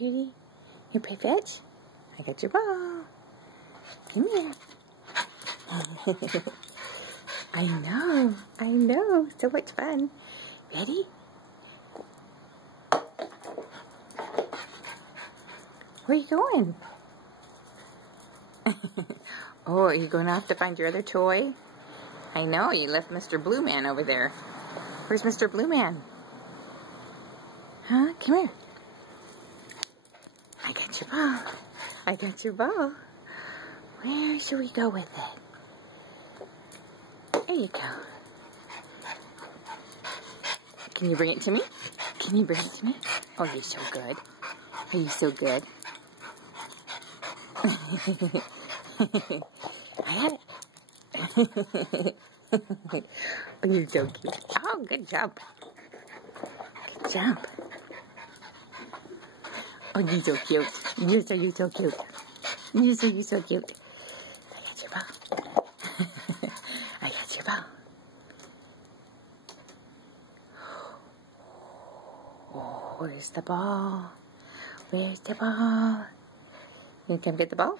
cutie? You play fetch? I got your ball. Come here. I know. So much fun. Ready? Where are you going? Oh, are you going off to find your other toy? I know, you left Mr. Blue Man over there. Where's Mr. Blue Man? Huh? Come here. I got your ball. I got your ball. Where should we go with it? There you go. Can you bring it to me? Can you bring it to me? Oh, you're so good. Are you so good? I got it. Oh, you're so cute. Oh, good jump. Good jump. Oh, you're so cute. You're so cute. You're so cute. I got your ball. I got your ball. Oh, where's the ball? Where's the ball? You can get the ball?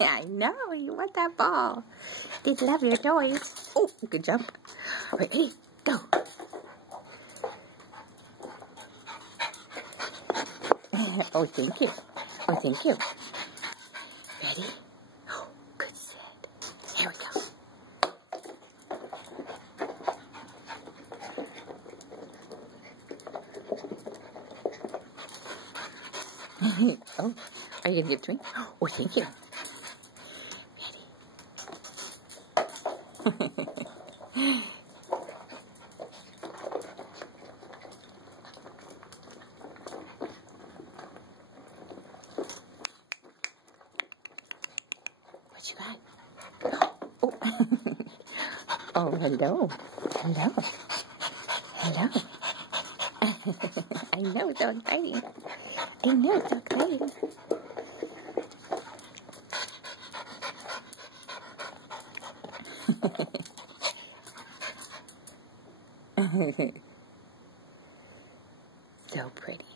Yeah, I know. You want that ball. Did love your toys. Oh, good jump. Ready? Go. Oh, thank you. Oh, thank you. Ready? Oh, good set. Here we go. Oh, are you going to give it to me? Oh, thank you. Ready? What you got? Oh, oh hello. Hello. Hello. I know, it's so exciting. I know, it's so exciting. So pretty.